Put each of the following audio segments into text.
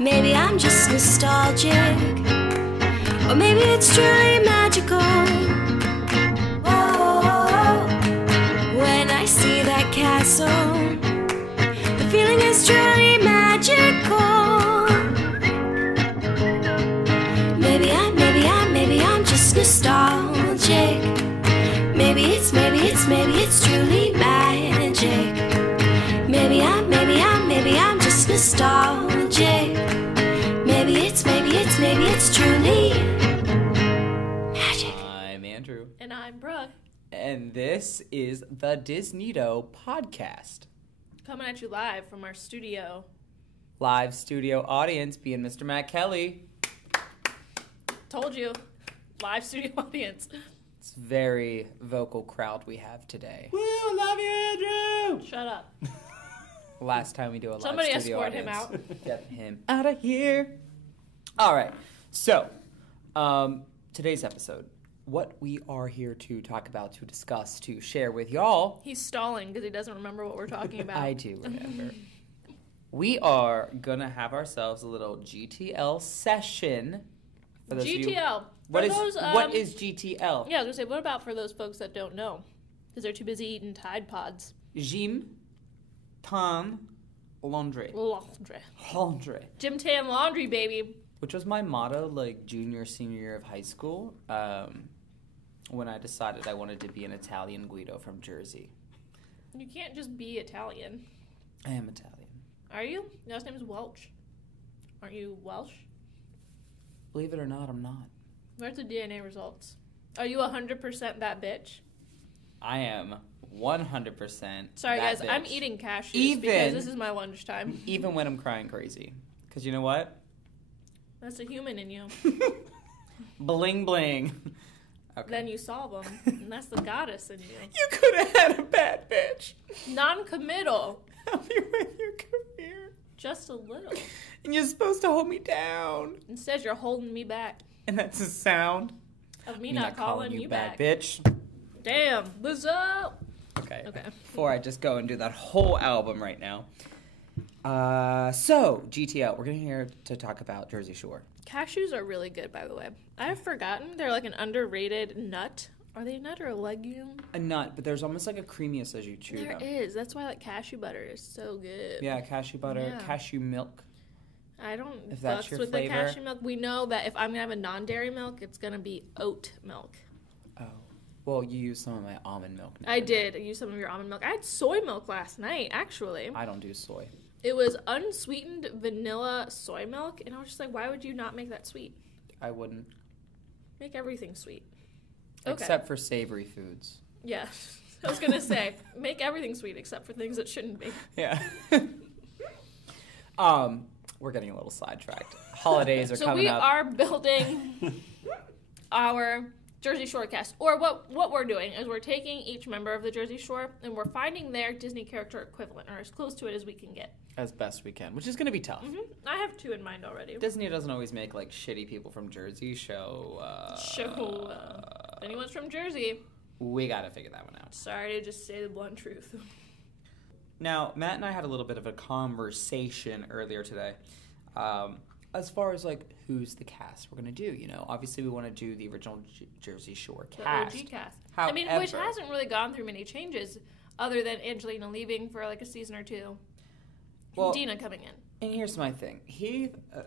Maybe I'm just nostalgic, or maybe it's truly magical. Whoa, when I see that castle, the feeling is truly magical. Maybe I'm just nostalgic. Maybe it's truly magic. Maybe I'm just nostalgic. Maybe it's truly magic. I'm Andrew. And I'm Brooke. And this is the Disney-Do podcast. Coming at you live from our studio. Live studio audience being Mr. Matt Kelly. Told you. Live studio audience. It's a very vocal crowd we have today. Woo, love you, Andrew! Shut up. Last time we do a live Somebody studio escort him audience. out. Get him out of here. All right. So, today's episode, what we are here to talk about, to discuss, to share with y'all. He's stalling because he doesn't remember what we're talking about. I do remember. We are going to have ourselves a little GTL session. For those of you- GTL. What For is those, what is GTL? Yeah, I was going to say, what about for those folks that don't know? Because they're too busy eating Tide Pods. Gym, tan, laundry. Laundry. Laundry. Gym Tan Laundry, baby. Which was my motto, like, junior, senior year of high school, when I decided I wanted to be an Italian Guido from Jersey. You can't just be Italian. I am Italian. Are you? Your last name is Welch. Aren't you Welsh? Believe it or not, I'm not. Where's the DNA results? Are you 100% that bitch? I am 100% Sorry, that guys. I'm bitch. eating cashews Even- because this is my lunchtime. Even when I'm crying crazy. Because you know what? That's a human in you. Bling bling. Okay. Then you solve them, and that's the goddess in you. You could have had a bad bitch. Non-committal. Help you with your career. Just a little. And you're supposed to hold me down. Instead, you're holding me back. And that's a sound. Of me not calling you back. bitch. Damn. Lizzo. Okay. Okay. Before I just go and do that whole album right now. So, GTL. We're going to here to talk about Jersey Shore. Cashews are really good, by the way. I have forgotten. They're like an underrated nut. Are they a nut or a legume? A nut, but there's almost like a creaminess as you chew There them. is. That's why like cashew butter is so good. Yeah, cashew butter, Yeah. cashew milk. I don't If that's fucks your with flavor. the cashew milk. We know that if I'm going to have a non-dairy milk, it's going to be oat milk. Oh. Well, you use some of my almond milk now. I did. I used some of your almond milk. I had soy milk last night, actually. I don't do soy. It was unsweetened vanilla soy milk, and I was just like, why would you not make that sweet? I wouldn't. Make everything sweet. Okay. Except for savory foods. Yeah. I was going to say, make everything sweet except for things that shouldn't be. Yeah. We're getting a little sidetracked. Holidays are So coming we up. are building our Jersey Shore cast. Or what we're doing is we're taking each member of the Jersey Shore and we're finding their Disney character equivalent, or as close to it as we can get. As best we can, which is going to be tough. I have two in mind already. Disney doesn't always make, like, shitty people from Jersey, if anyone's from Jersey. we got to figure that one out. Sorry to just say the blunt truth. Now, Matt and I had a little bit of a conversation earlier today. As far as, like, who's the cast we're going to do, you know. Obviously, we want to do the original Jersey Shore The cast. OG cast. However, I mean, which hasn't really gone through many changes other than Angelina leaving for like a season or two. Well, and Dina coming in. And here's my thing.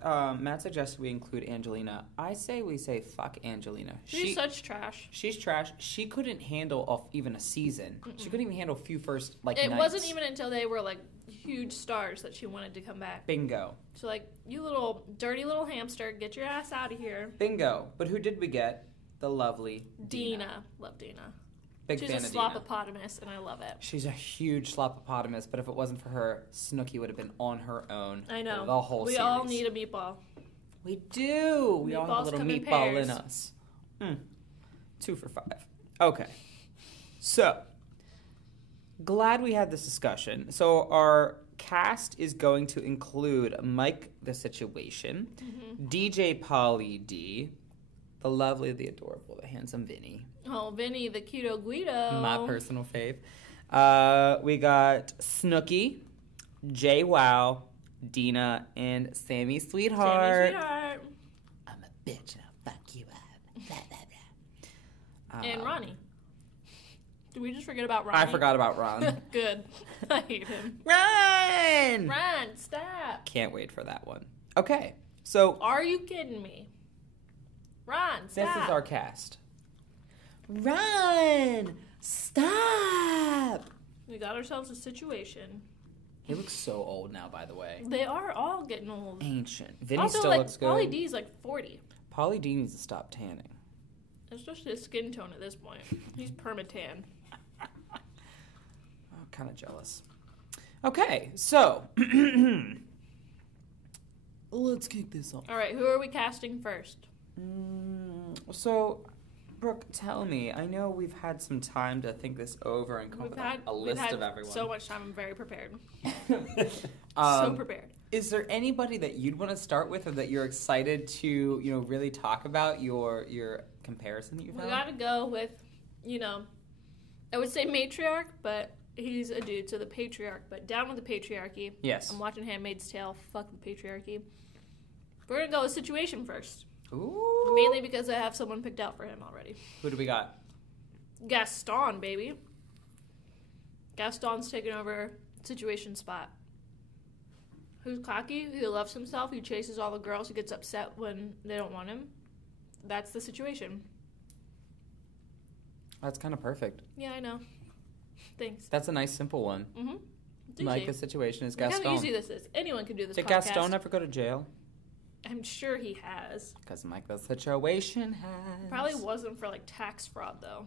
Matt suggested we include Angelina. I say we say fuck Angelina. She's such trash. She's trash. She couldn't handle off even a season. She couldn't even handle a few first, like, It nights. wasn't even until they were like huge stars that she wanted to come back. Bingo. So like, you little dirty little hamster, get your ass out of here. Bingo. But who did we get? The lovely Dina. Love Dina. Big She's fan a of Dina. slopopotamus, and I love it. She's a huge slopopotamus, but if it wasn't for her, Snooki would have been on her own. I know. For the whole we series. all need a meatball. We do. We all have a Meatballs little come in meatball pairs. in us. 2 for 5. Okay. So, glad we had this discussion. So, our cast is going to include Mike the Situation, DJ Polly D, the lovely, the adorable, the handsome Vinny. Oh, Vinny, the Keto Guido. My personal fave. We got Snooki, Jay Wow, Dina and Sammy Sweetheart. Sammy Sweetheart. I'm a bitch and I'll fuck you up. Blah, blah, blah. And Ronnie. Did we just forget about Ronnie? I forgot about Ron. Good. I hate him. Run! Ron, stop. Can't wait for that one. Okay, so Are you kidding me? Ron, stop. this is our cast. Run! Stop! We got ourselves a situation. He looks so old now, by the way. They are all getting old. Ancient. Vinny Also, still like, looks good. Pauly D's like 40. Pauly D needs to stop tanning. It's just his skin tone at this point. He's permatan. I'm kind of jealous. Okay, so let's kick this off. All right, who are we casting first? So, Brooke, tell me. I know we've had some time to think this over and come up with a list of everyone. So much time. I'm very prepared. Um, So prepared. Is there anybody that you'd want to start with, or that you're excited to, really talk about your comparison that you found? We gotta go with, I would say matriarch, but he's a dude, so the patriarch. But down with the patriarchy. Yes. I'm watching Handmaid's Tale. Fuck the patriarchy. We're gonna go with situation first. Ooh. Mainly because I have someone picked out for him already. Who do we got? Gaston, baby. Gaston's taking over situation spot. Who's cocky, who loves himself, who chases all the girls, who gets upset when they don't want him. That's the situation. That's kind of perfect. Yeah, I know. Thanks. That's a nice, simple one. Mm-hmm. Like the situation is Look Gaston. how easy this is. Anyone can do this Did podcast. Gaston ever go to jail? I'm sure he has. Because Mike, the situation has. Probably wasn't for, tax fraud, though.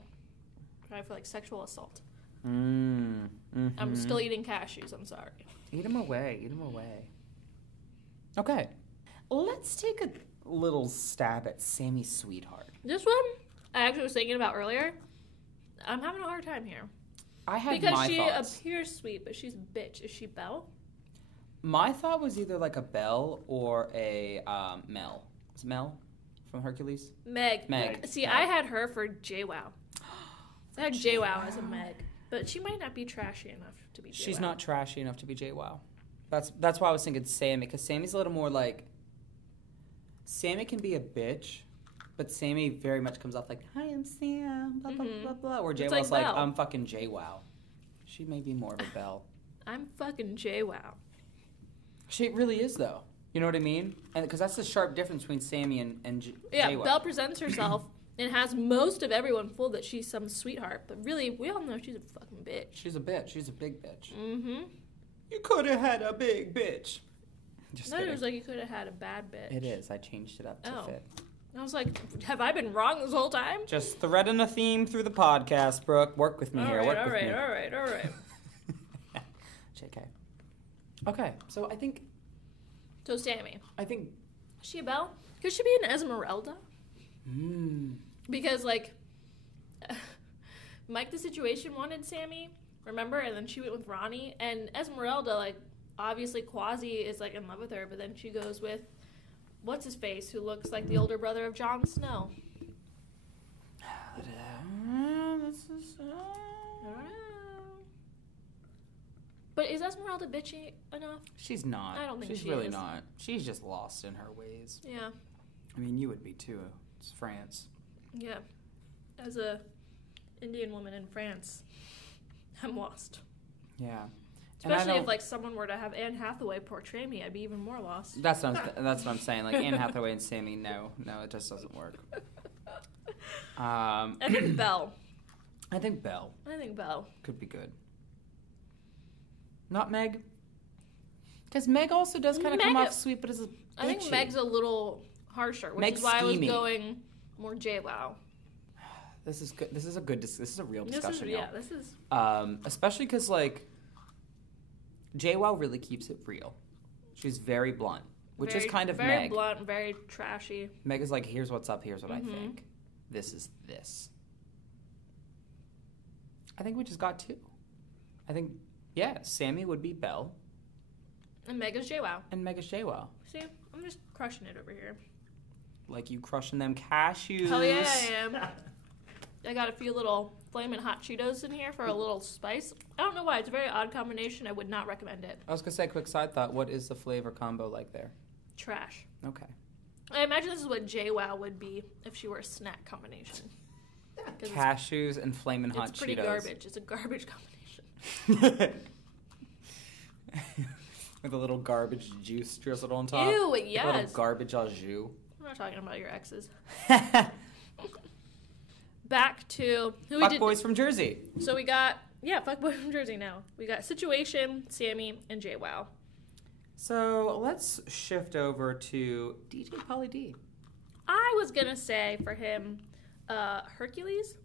Probably for, sexual assault. Mm-hmm. I'm still eating cashews. I'm sorry. Eat them away. Eat them away. Okay. Let's take a little stab at Sammy Sweetheart. This one, I actually was thinking about earlier. I'm having a hard time here. I had Because my she thoughts. appears sweet, but she's a bitch. Is she Belle? My thought was either like a Belle or a Mel. Is it Mel from Hercules? Meg. Meg. See, I had her for JWoww. I had JWoww as a Meg. But she might not be trashy enough to be JWoww. She's not trashy enough to be JWoww. That's why I was thinking Sammy, because Sammy's a little more like... Sammy can be a bitch, but Sammy very much comes off like, hi, I'm Sam, blah, blah, blah, blah. Where It's JWoww's like like, Belle. I'm fucking JWoww. She may be more of a Belle. I'm fucking JWoww. She really is, though. You know what I mean? And because that's the sharp difference between Sammy and Yeah, JWoww. Belle presents herself and has most of everyone fooled that she's some sweetheart. But really, we all know she's a fucking bitch. She's a bitch. She's a big bitch. Mm-hmm. You could have had a big bitch. Just No, kidding. it was like you could have had a bad bitch. It is. I changed it up to Oh. fit. I was like, have I been wrong this whole time? Just threading a theme through the podcast, Brooke. Work with me All here. right, Work all with right, me. all right, all right. JK. Okay, so I think So Sammy, I think. is she a Belle? Could she be an Esmeralda? Because Mike the Situation wanted Sammy, remember? And then she went with Ronnie. And Esmeralda, obviously Quasi is in love with her, but then she goes with what's his face, who looks like the older brother of Jon Snow. I don't know. But is Esmeralda bitchy enough? She's not. I don't think she's she really is. not. She's just lost in her ways. Yeah. I mean, you would be too. It's France. Yeah. As a Indian woman in France, I'm lost. Yeah. And I Especially don't- if someone were to have Anne Hathaway portray me, I'd be even more lost. That's what I'm saying. Like Anne Hathaway and Sammy, no, it just doesn't work. I think Belle. I think Belle I think Belle. could be good. Not Meg. Because Meg also does kind of come Meg- off sweet, but is a I think bitchy. Meg's a little harsher, which Meg's is why scheming. I was going more JWoww. This is good. This is a real This discussion, is y'all. this is Especially because JWoww really keeps it real. She's very blunt, which very, is kind of very Meg. blunt, very trashy. Meg is like, here's what's up, here's what Mm-hmm. I think. This is this. I think we just got two. I think, yeah, Sammy would be Belle, And Meg is JWoww. and Meg is JWoww. See, I'm just crushing it over here. Like you crushing them cashews. Hell yeah, I am. I got a few little Flamin' Hot Cheetos in here for a little spice. I don't know why. It's a very odd combination. I would not recommend it. I was going to say, quick side thought, what is the flavor combo like there? Trash. Okay. I imagine this is what JWoww would be if she were a snack combination. Cashews and Flamin' Hot Cheetos. It's pretty garbage. It's a garbage combination. With a little garbage juice drizzled on top. Ew, Like yes. a little garbage au jus. I'm not talking about your exes. Back to who we Fuck did. boys from Jersey. So we got fuck boys from Jersey now. We got Situation, Sammy, and JWoww. So let's shift over to DJ Pauly D. I was gonna say for him, Hercules.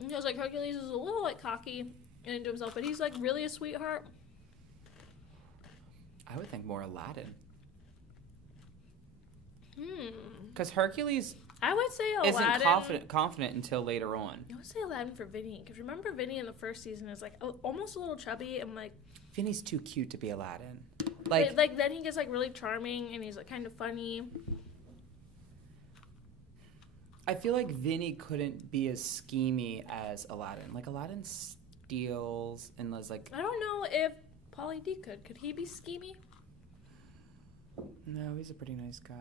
I was like, Hercules is a little like cocky and into himself, but he's like really a sweetheart. I would think more Aladdin. Hmm. Because Hercules I would say Aladdin. isn't confident until later on. I would say Aladdin for Vinny, because remember Vinny in the first season is like almost a little chubby and like. Vinny's too cute to be Aladdin. Like then he gets like really charming and he's like kind of funny. I feel like Vinny couldn't be as schemy as Aladdin. Like Aladdin steals and was like. I don't know if Pauly D could. Could he be schemy? No, he's a pretty nice guy.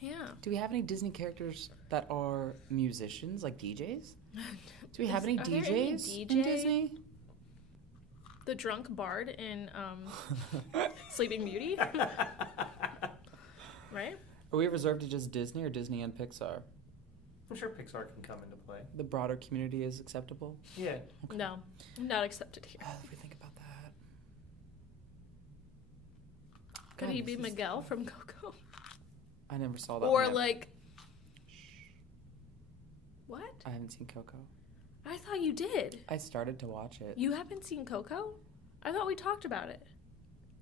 Yeah. Do we have any Disney characters that are musicians, like DJs? Do we have any Are there DJs any in DJ? Disney? The drunk bard in Sleeping Beauty. Right? Are we reserved to just Disney or Disney and Pixar? I'm sure Pixar can come into play. The broader community is acceptable? Yeah. Okay. No, not accepted here. If we think about that. Could God, he this be is- Miguel from Coco? I never saw that Or one yet. like. What? I haven't seen Coco. I thought you did. I started to watch it. You haven't seen Coco? I thought we talked about it.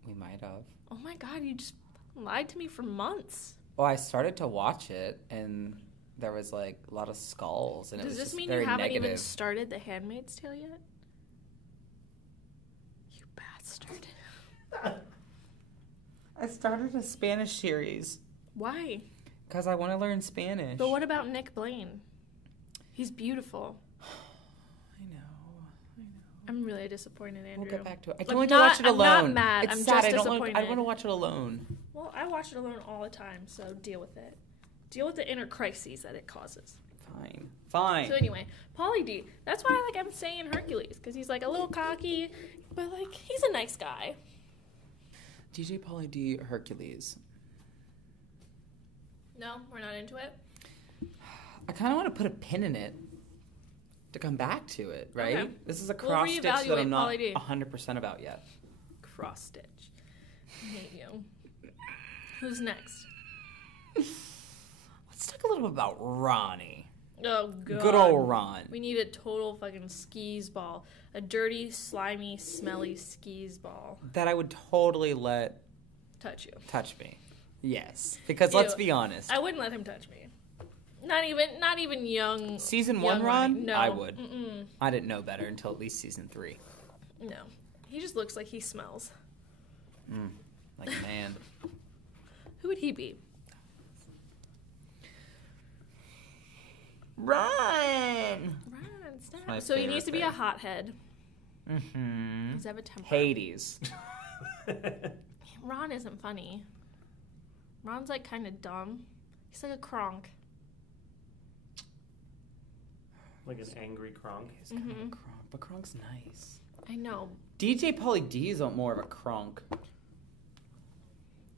We might have. Oh my god, you just lied to me for months. Well, I started to watch it, and there was like a lot of skulls, and it Does was this just mean very you haven't negative. even started The Handmaid's Tale yet? You bastard. I started a Spanish series Why? because I want to learn Spanish. But what about Nick Blaine? He's beautiful. I know. I'm really disappointed, Andrew. We'll get back to it. I I'm don't want to not- watch it I'm alone. not mad. It's I'm sad. just I don't disappointed. want to watch it alone. Well, I watch it alone all the time, so deal with it. Deal with the inner crises that it causes. Fine. So anyway, Pauly D. That's why I'm saying Hercules, because he's like a little cocky, but like he's a nice guy. DJ Pauly D. Hercules. No, we're not into it. I kind of want to put a pin in it to come back to it, right? Okay. This is a We'll cross stitch that reevaluate I'm not Pauly D. 100% about yet. Cross stitch. I hate you. Who's next? Let's talk a little bit about Ronnie. Oh god. Good old Ron. We need a total fucking skis ball. A dirty, slimy, smelly skis ball. That I would totally let Touch you. touch me. Yes. Because Ew. let's be honest. I wouldn't let him touch me. Not even young. Season young 1 Ron? No. I would. Mm-mm. I didn't know better until at least season 3. No. He just looks like he smells. Like a man. Who would he be? Ron! Ron, stop. My So he favorite needs to be a thing. hothead. Mm-hmm. Does he have a temper? Hades. Ron isn't funny. Ron's like kind of dumb. He's like a Kronk. Like an angry Kronk. He's kind of a Kronk, but Kronk's nice. I know. DJ Pauly D is more of a Kronk.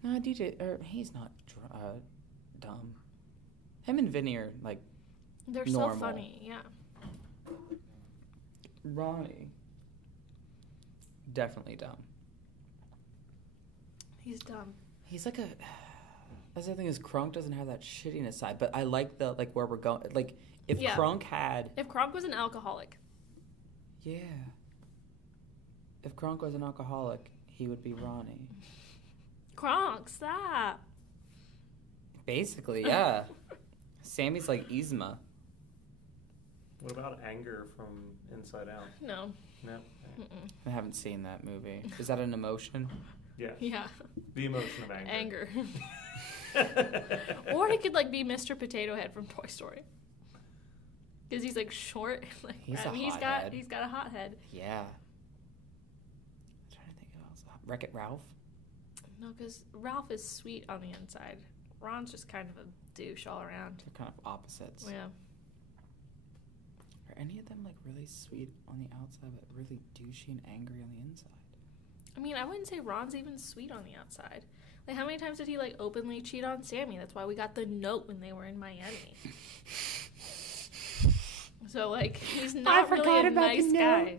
No, he's not dumb. Him and Vinny are like They're normal. so funny. Yeah. Ronnie. Definitely dumb. He's dumb. He's like a. That's the thing is, Kronk doesn't have that shittiness side, but I like the where we're going. Like if Yeah. Kronk had, If Kronk was an alcoholic. yeah. If Kronk was an alcoholic, he would be Ronnie. Kronk, stop. Basically, yeah. Sammy's like Yzma. What about anger from Inside Out? No. No. Mm-mm. I haven't seen that movie. Is that an emotion? Yeah. Yeah. The emotion of anger. Anger. Or he could like be Mr. Potato Head from Toy Story. Because he's like short. Like He's a he's hothead. got a hot head. Yeah. I'm trying to think of else. Wreck-It Ralph? No, because Ralph is sweet on the inside. Ron's just kind of a douche all around. They're kind of opposites. Yeah. Are any of them like really sweet on the outside, but really douchey and angry on the inside? I mean, I wouldn't say Ron's even sweet on the outside. Like, how many times did he like openly cheat on Sammy? That's why we got the note when they were in Miami. So like, he's not really a nice guy.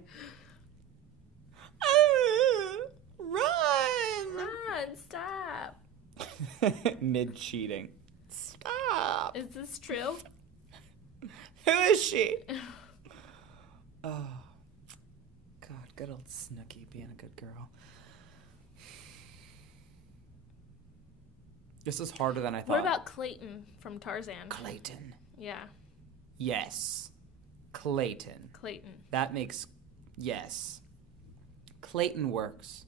Ron, stop. Mid-cheating. Stop. Is this true? Who is she? Oh. God, good old Snooki being a good girl. This is harder than I thought. What about Clayton from Tarzan? Clayton? Yeah, Yes. Clayton. Clayton. That makes... Yes. Clayton works.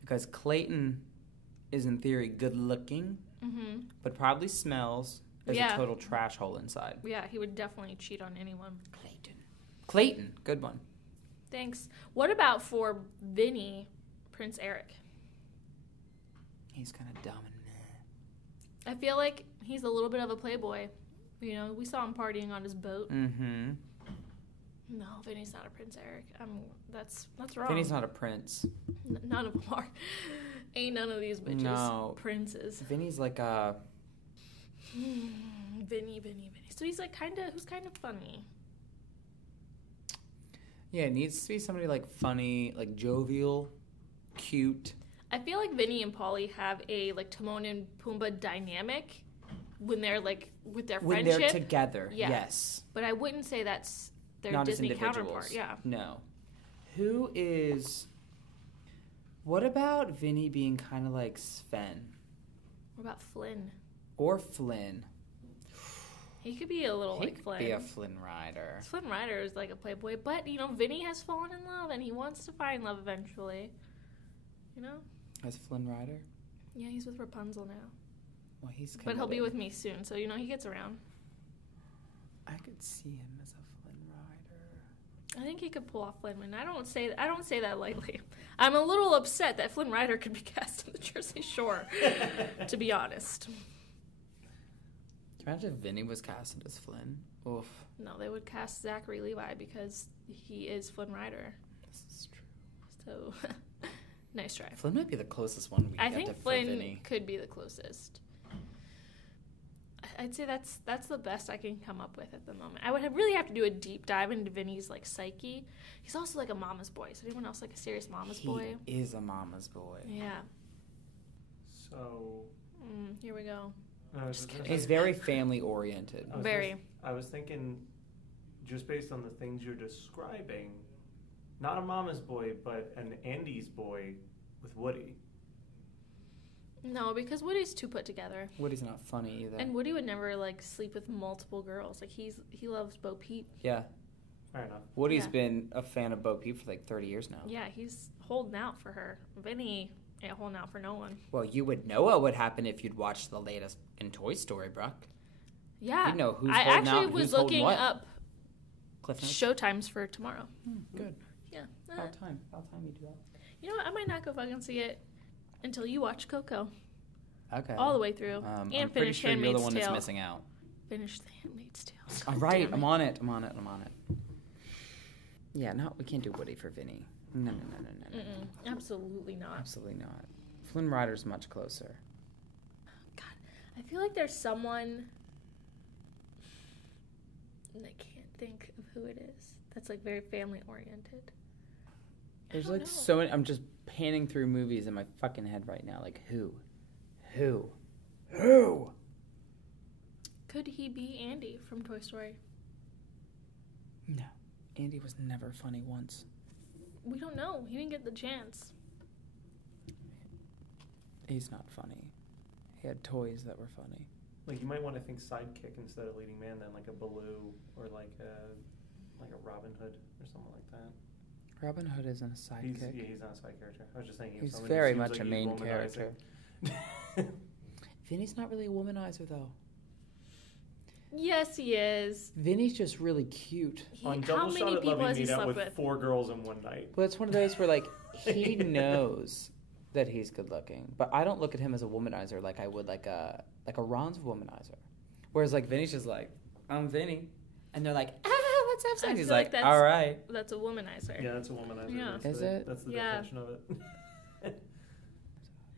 Because Clayton is, in theory, good-looking, but probably smells as a total trash hole inside. Yeah, he would definitely cheat on anyone. Clayton. Good one. Thanks. What about for Vinny, Prince Eric? He's kind of dumb and meh. I feel like he's a little bit of a playboy. You know, we saw him partying on his boat. Mm-hmm. No, Vinny's not a Prince Eric. That's wrong. Vinny's not a prince. None of them are. Ain't none of these bitches No. princes. Vinny's like a... Vinny. So he's like who's kind of funny. Yeah, it needs to be somebody like funny, like jovial, cute. I feel like Vinny and Polly have a like Timon and Pumbaa dynamic when they're like with their When friendship. they're together, Yeah. yes. But I wouldn't say that's their Not Disney as individuals. counterpart. Yeah. No. Who is... What about Vinny being kind of like Sven? What about Flynn? Or Flynn? He could be a little He like could Flynn. be a Flynn Rider. Flynn Rider is like a playboy, but you know, Vinny has fallen in love and he wants to find love eventually. You know? As Flynn Rider? Yeah, he's with Rapunzel now. Well, he's But he'll be committed. with me soon, so you know he gets around. I could see him as a Flynn Rider. I think he could pull off Flynn. And I don't say that lightly. I'm a little upset that Flynn Rider could be cast in the Jersey Shore, to be honest. Can you imagine if Vinny was casted as Flynn? Oof. No, they would cast Zachary Levi because he is Flynn Rider. This is true. So, nice try. Flynn might be the closest one we I get think to for Flynn Vinny. could be the closest. I'd say that's the best I can come up with at the moment. I would really have to do a deep dive into Vinny's like psyche. He's also like a mama's boy. Is anyone else like a serious mama's boy? He is a mama's boy. Yeah. So... Here we go. Just kidding. He's very family oriented. Very. I was thinking, just based on the things you're describing, not a mama's boy, but an Andy's boy with Woody. No, because Woody's too put together. Woody's not funny either. And Woody would never like sleep with multiple girls. Like he loves Bo Peep. Yeah. Fair enough. Woody's Yeah. been a fan of Bo Peep for like 30 years now. Yeah, he's holding out for her. Vinny ain't holding out for no one. Well, you would know what would happen if you'd watched the latest in Toy Story, Brooke. Yeah. You'd know who's I holding actually out, was who's holding looking what. up Cliff Notes? showtimes for tomorrow. Good. Yeah. About time you do that. You know what? I might not go fucking see it until you watch Coco Okay. all the way through I'm and pretty finish sure you're the Handmaid's one Tale. that's missing out. Finish The Handmaid's Tale. All right, Damn I'm it. on it. I'm on it. Yeah, no, we can't do Woody for Vinny. No. Mm-mm, absolutely not. Absolutely not. Flynn Rider's much closer. God, I feel like there's someone, and I can't think of who it is, that's like very family oriented. There's don't like know. so many. I'm just panning through movies in my fucking head right now. Like who? Could he be Andy from Toy Story? No. Andy was never funny once. We don't know. He didn't get the chance. He's not funny. He had toys that were funny. Like, you might want to think sidekick instead of leading man, then like a Baloo or like a Robin Hood or something like that. Robin Hood isn't a sidekick. He's not a side character. I was just thinking. of He's someone who very seems much like a he's main womanizing. character. Vinny's not really a womanizer, though. Yes, he is. Vinny's just really cute. On How Double many Shot at Love, people he has he made out slept with with? 4 girls in one night. But it's one of those where, like, he knows that he's good looking, but I don't look at him as a womanizer like I would like a Ron's womanizer. Whereas, like, Vinny's just like, I'm Vinny. And they're like, let's have I sex. He's feel like, that's- all right. That's a womanizer. Yeah, that's a womanizer. Yeah. That's Is the, it? That's the Yeah. definition of it.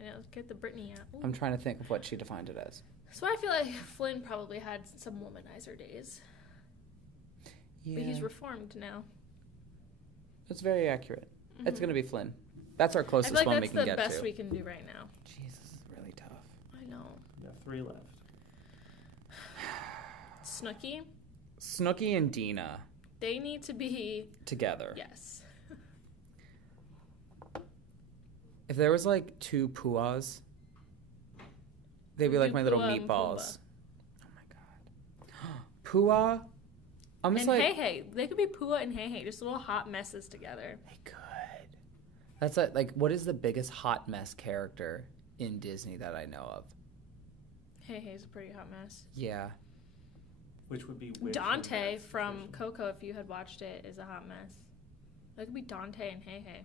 I know, get the Britney out. Ooh. I'm trying to think of what she defined it as. So I feel like Flynn probably had some womanizer days. Yeah, But he's reformed now. that's very accurate. It's Mhm. going to be Flynn. That's our I closest feel like one we that's can the get best to. we can do right now. Jesus, this is really tough. I know. Yeah, 3 left. Snooki, Snooki and Dina they need to be, together. yes. If there was like 2 Puas, they'd be like my little Pua and meatballs. Oh my god. Pua? Almost And like Hey Hey. They could be Pua and Hey Hey, just little hot messes together. they could. That's like what is the biggest hot mess character in Disney that I know of? Hey Hey's a pretty hot mess. Yeah. Which would be which Dante in that from situation? Coco, if you had watched it, is a hot mess. That could be Dante and Hey Hey.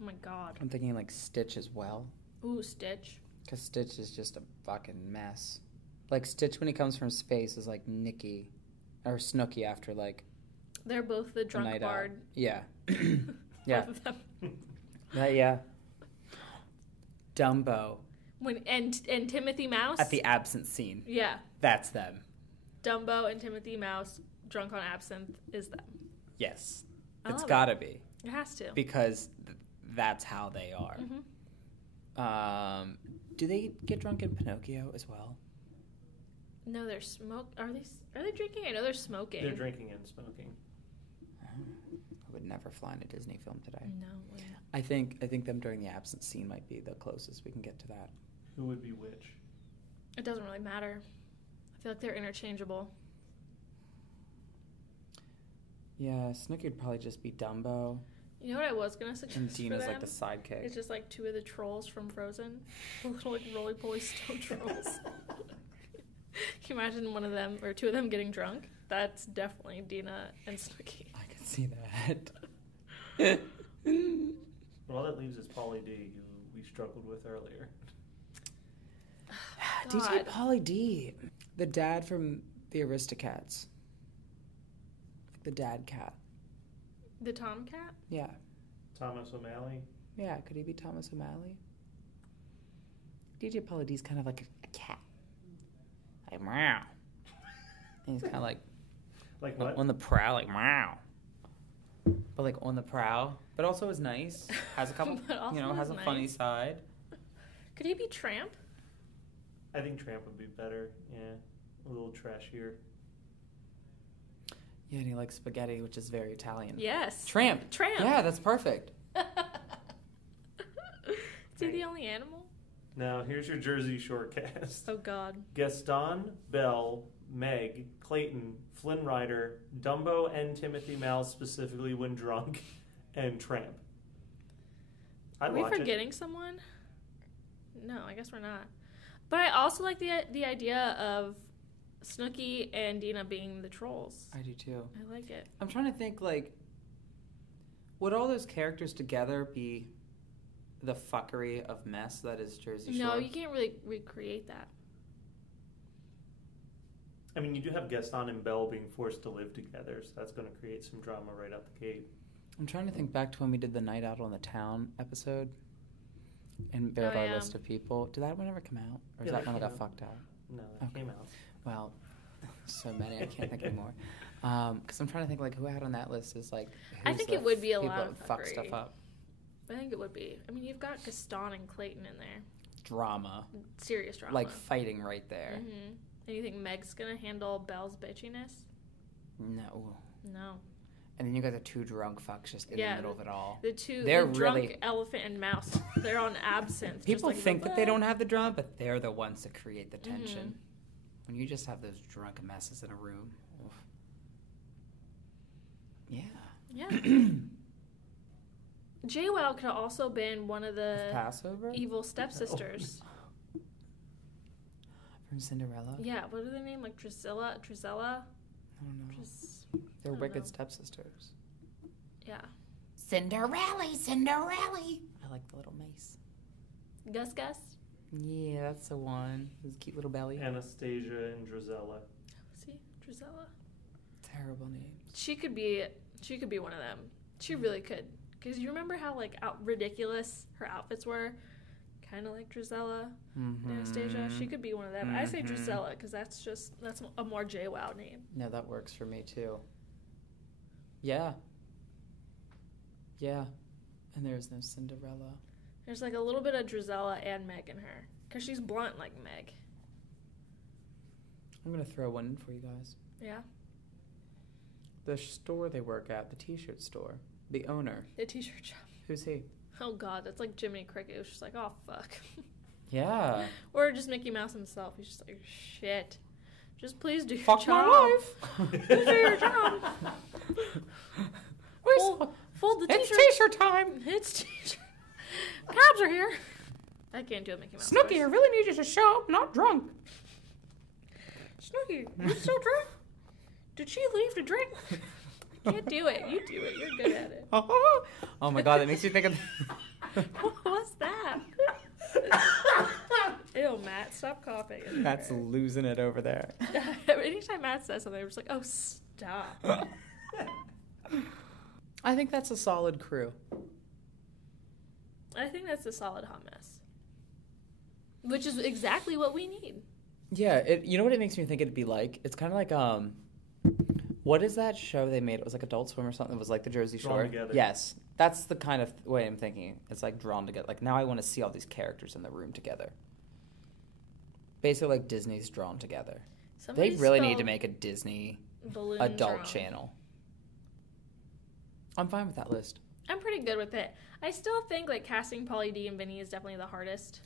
Oh my god. I'm thinking like Stitch as well. Ooh, Stitch. Because Stitch is just a fucking mess. Like Stitch when he comes from space is like Nikki or Snooki after like They're both the a drunk night out. bard. Yeah. yeah. Both of them. Yeah. Dumbo And Timothy Mouse. at the absent scene. Yeah. That's them. Dumbo and Timothy Mouse, drunk on absinthe, is them. Yes. I It's love gotta be. It has to. Because that's how they are. Mhm. Do they get drunk in Pinocchio as well? No, they're Are they drinking? I know they're smoking. They're drinking and smoking. I would never fly in a Disney film today. No. I think them during the absent scene might be the closest we can get to that. Who would be which? It doesn't really matter. I feel like they're interchangeable. Yeah, Snooki would probably just be Dumbo, You know what I was gonna suggest and for Dina's them? like the sidekick. It's just like 2 of the trolls from Frozen, little like roly-poly stone trolls. Can you imagine one of them or 2 of them getting drunk? That's definitely Dina and Snooki. I can see that. Well, all that leaves is Pauly D, who we struggled with earlier. DJ Pauly D, the dad from the Aristocats, like the dad cat. The Tomcat? Yeah, Thomas O'Malley. yeah. Could he be Thomas O'Malley? DJ Pauly D's kind of like a cat, like meow. And he's kind of like Like what? on the prowl, like meow. But like on the prowl, but also is nice. Has a couple, But also has is a funny nice. side. Could he be Tramp? I think Tramp would be better. Yeah, a little trashier. Yeah, and he likes spaghetti, which is very Italian. Yes. Tramp. Yeah, that's perfect. Is he the only animal? Now, here's your Jersey Shore cast. Oh God. Gaston, Belle, Meg, Clayton, Flynn Rider, Dumbo, and Timothy Mouse, specifically when drunk, and Tramp. I'd Are we watch it. forgetting someone? No, I guess we're not. But I also like the idea of Snooki and Dina being the trolls. I do too. I like it. I'm trying to think, like, would all those characters together be the fuckery of mess that is Jersey Shore? No, you can't really recreate that. I mean, you do have Gaston and Belle being forced to live together, so that's going to create some drama right out the gate. I'm trying to think back to when we did the Night Out on the Town episode and bailed our yeah. list of people. Did that one ever come out? Or is Yeah, that one that came got out. fucked out? No, that Okay. came out. Well, so many, I can't think anymore. Because I'm trying to think, like, who I had on that list is, like, I who's think the it would be a people lot that of fuck fuckery. stuff up. I think it would be. I mean, you've got Gaston and Clayton in there. Drama. Serious drama. Like, fighting right there. Mm-hmm. And you think Meg's gonna handle Belle's bitchiness? No. No. And then you got the 2 drunk fucks just in the middle of it all. The 2, They're the drunk really- elephant and mouse. They're on absinthe. People just like think that they don't have the drama, but they're the ones that create the tension. Mhm. When you just have those drunk messes in a room. Oof. Yeah. Yeah. JWoww could have also been one of the Passover? evil stepsisters. From Cinderella? Yeah, what are their name? Like Drusilla? I don't know. They're don't wicked know. stepsisters. Yeah. Cinderella. I like the little mace. Gus Gus? Yeah, that's the one. His cute little belly. Anastasia and Drizella. See? Drusilla. Terrible names. She could be one of them. She really could. Because you remember how, like, ridiculous her outfits were? Kind of like Drizella and Anastasia. She could be one of them. I say Drizella because that's a more JWoww name. No, that works for me too. Yeah. Yeah. And there's no Cinderella. There's like a little bit of Drizella and Meg in her. Because she's blunt like Meg. I'm going to throw one in for you guys. Yeah? The store they work at, the t-shirt store, the owner. The t-shirt shop. Who's he? Oh God, that's like Jiminy Cricket. It was just like, oh fuck. Yeah. Or just Mickey Mouse himself. He's just like, shit. Just please do your Fuck job. my life. Please do your job. Fold the It's t-shirt. t-shirt time. It's t-shirt. Cabs are here. I can't do a Mickey Mouse Snooky, I voice. really need you to show up, not drunk. Snooky, you still drunk? Did she leave to drink? Can't do it. You do it. You're good at it. Oh my God, that makes me think of... What was that? Ew, Matt, stop coughing. Matt's losing it over there. Anytime Matt says something, I'm just like, oh, stop. I think that's a solid crew. I think that's a solid hot mess. Which is exactly what we need. Yeah, you know what it makes me think it'd be like? It's kind of like, what is that show they made? It was like Adult Swim or something. It was like the Jersey Drawn Shore. Together. Yes, that's the kind of way I'm thinking. It's like drawn together. Like now I want to see all these characters in the room together. Basically like Disney's Drawn Together. Somebody They really need to spelled make a Disney balloons adult wrong. channel. I'm fine with that list. I'm pretty good with it. I still think like casting Pauly D and Vinny is definitely the hardest.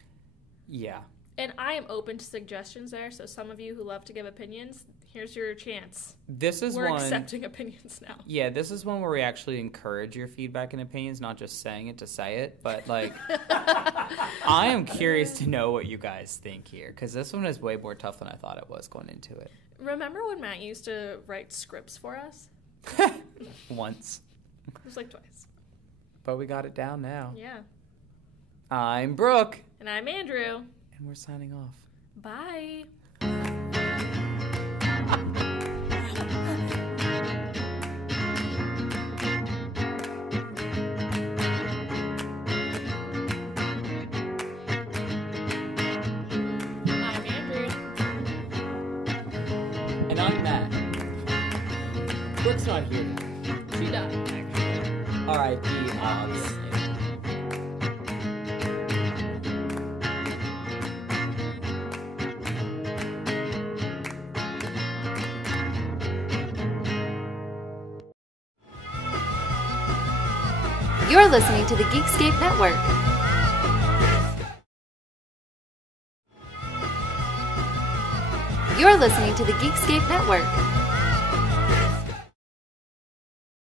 Yeah. And I am open to suggestions there. So some of you who love to give opinions, here's your chance. This is We're one. accepting opinions now. Yeah, this is one where we actually encourage your feedback and opinions, not just saying it to say it. But like, I am curious to know what you guys think here, because this one is way more tough than I thought it was going into it. Remember when Matt used to write scripts for us? Once. It was like twice. But we got it down now. Yeah. I'm Brooke. And I'm Andrew. And we're signing off. Bye. I'm Andrew. And I'm Matt. Brooke's not here now. She died, actually. R.I.P. Obviously. You're listening to the Geekscape Network. You're listening to the Geekscape Network.